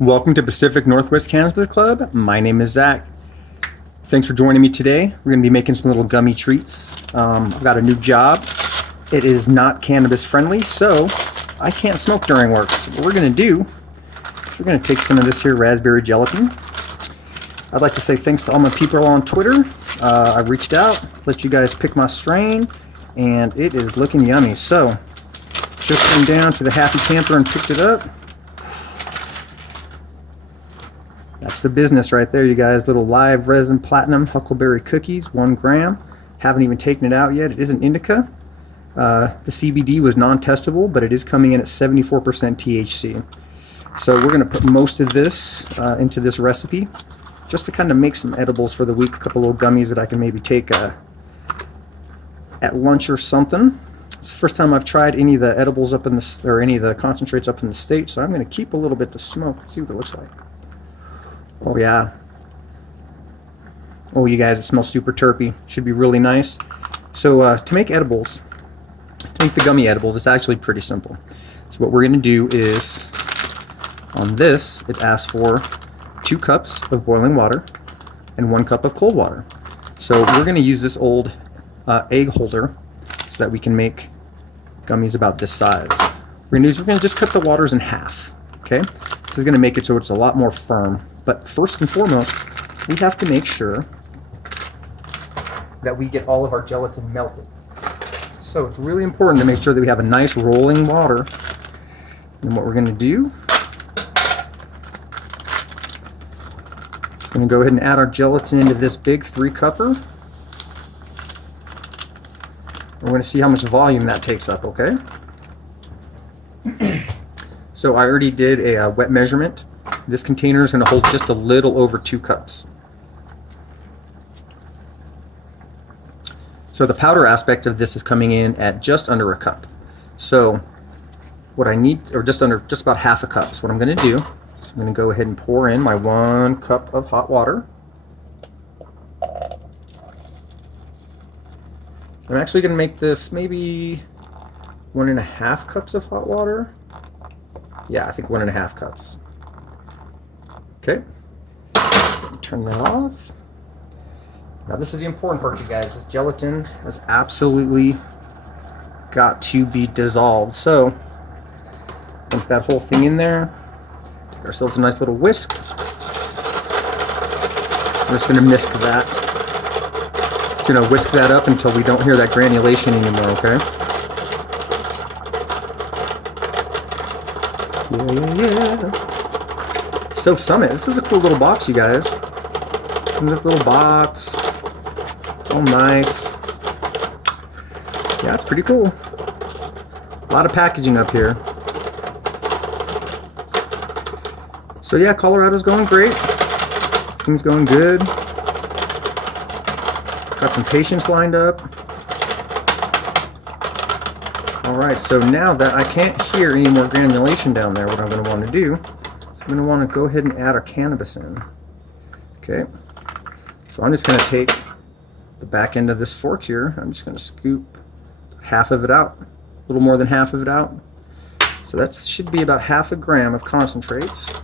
Welcome to Pacific Northwest Cannabis Club. My name is Zach. Thanks for joining me today. We're going to be making some little gummy treats. I've got a new job. It is not cannabis friendly, so I can't smoke during work. So what we're going to do is we're going to take some of this here raspberry gelatin. I'd like to say thanks to all my people on Twitter. I've reached out, let you guys pick my strain, and it is looking yummy. So just came down to the Happy Camper and picked it up. That's the business right there, you guys. Little live resin platinum huckleberry cookies, 1 gram. Haven't even taken it out yet. It is an indica. The CBD was non-testable, but it is coming in at 74% THC. So we're going to put most of this into this recipe just to kind of make some edibles for the week. A couple little gummies that I can maybe take at lunch or something. It's the first time I've tried any of the edibles up in the, or any of the concentrates up in the state, so I'm going to keep a little bit to smoke and see what it looks like. Oh yeah. Oh, you guys, it smells super terpy. Should be really nice. So to make edibles, to make the gummy edibles, it's actually pretty simple. So what we're going to do is, on this, it asks for 2 cups of boiling water and 1 cup of cold water. So we're going to use this old egg holder so that we can make gummies about this size. We're going to just cut the waters in half. Okay? This is going to make it so it's a lot more firm. But first and foremost, we have to make sure that we get all of our gelatin melted. So it's really important to make sure that we have a nice rolling water. And what we're going to do, we're going to go ahead and add our gelatin into this big 3-cupper. We're going to see how much volume that takes up, okay? So I already did a wet measurement. This container is going to hold just a little over 2 cups. So the powder aspect of this is coming in at just under a cup. So what I need, or just about half a cup. So what I'm going to do is I'm going to go ahead and pour in my 1 cup of hot water. I'm actually going to make this maybe 1.5 cups of hot water. Yeah, I think 1.5 cups. Okay, turn that off. Now this is the important part, you guys. This gelatin has absolutely got to be dissolved. So, dump that whole thing in there. Take ourselves a nice little whisk. We're just going to whisk that. Just going to whisk that up until we don't hear that granulation anymore, okay? Yeah. So Summit, this is a cool little box, you guys. In this little box. It's all nice. Yeah, it's pretty cool. A lot of packaging up here. So yeah, Colorado's going great. Things going good. Got some patients lined up. Alright, so now that I can't hear any more granulation down there, what I'm going to want to do is I'm going to want to go ahead and add our cannabis in. Okay, so I'm just going to take the back end of this fork here. I'm just going to scoop half of it out, a little more than half of it out. So that should be about 1/2 gram of concentrates.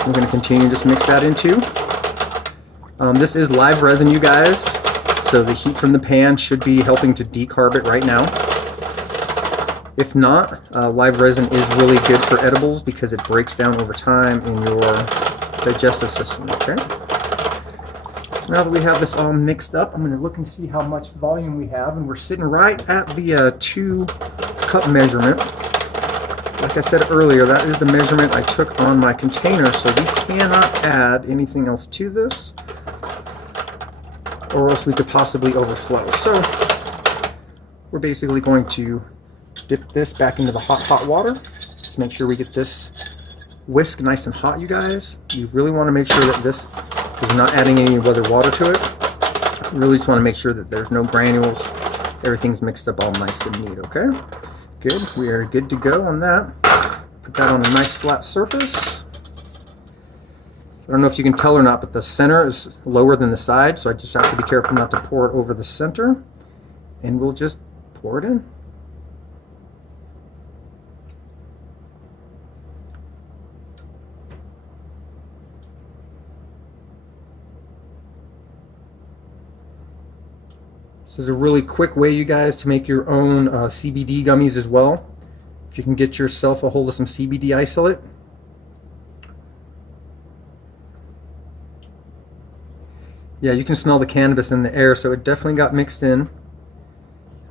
I'm going to continue to just mix that into. This is live resin, you guys, so the heat from the pan should be helping to decarb it right now. If not, live resin is really good for edibles because it breaks down over time in your digestive system, okay? So now that we have this all mixed up, I'm going to look and see how much volume we have, and we're sitting right at the 2-cup measurement. Like I said earlier, that is the measurement I took on my container, so we cannot add anything else to this, or else we could possibly overflow. So we're basically going to dip this back into the hot water. Just make sure we get this whisk nice and hot, you guys. You really want to make sure that this is not adding any other water to it. You really just want to make sure that there's no granules. Everything's mixed up all nice and neat, okay? Good, we are good to go on that. Put that on a nice flat surface. I don't know if you can tell or not, but the center is lower than the side, so I just have to be careful not to pour it over the center. And we'll just pour it in. This is a really quick way, you guys, to make your own CBD gummies as well. If you can get yourself a hold of some CBD isolate. Yeah, you can smell the cannabis in the air, so it definitely got mixed in.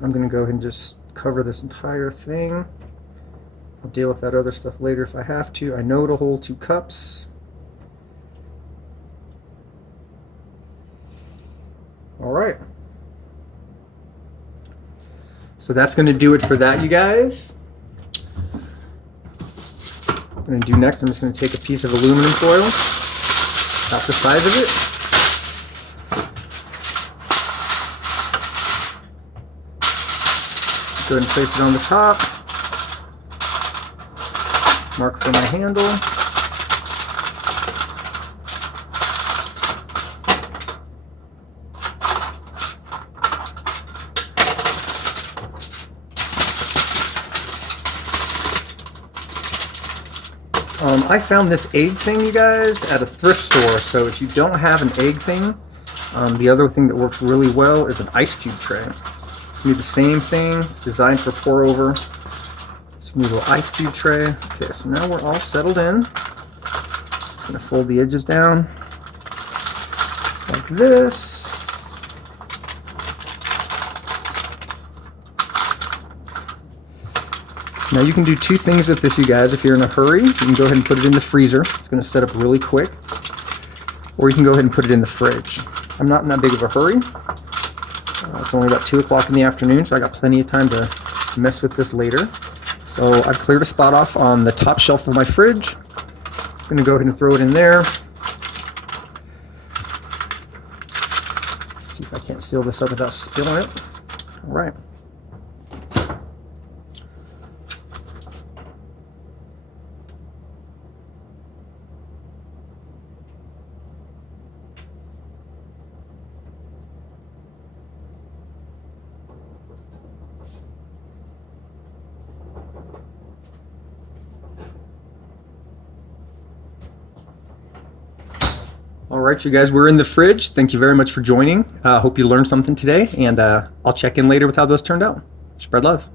I'm going to go ahead and just cover this entire thing. I'll deal with that other stuff later if I have to. I know it'll hold 2 cups. All right. So that's going to do it for that, you guys. What I'm going to do next, I'm just going to take a piece of aluminum foil, about the size of it. Go ahead and place it on the top. Mark for my handle. I found this egg thing, you guys, at a thrift store. So if you don't have an egg thing, the other thing that works really well is an ice cube tray. You do the same thing. It's designed for pour over. So you need a little ice cube tray. Okay, so now we're all settled in. Just gonna fold the edges down like this. Now you can do 2 things with this, you guys. If you're in a hurry, you can go ahead and put it in the freezer. It's going to set up really quick. Or you can go ahead and put it in the fridge. I'm not in that big of a hurry. It's only about 2 o'clock in the afternoon, so I got plenty of time to mess with this later. So I've cleared a spot off on the top shelf of my fridge. I'm going to go ahead and throw it in there. See if I can't seal this up without spilling it. All right. All right, you guys, we're in the fridge. Thank you very much for joining. Hope you learned something today, and I'll check in later with how those turned out. Spread love.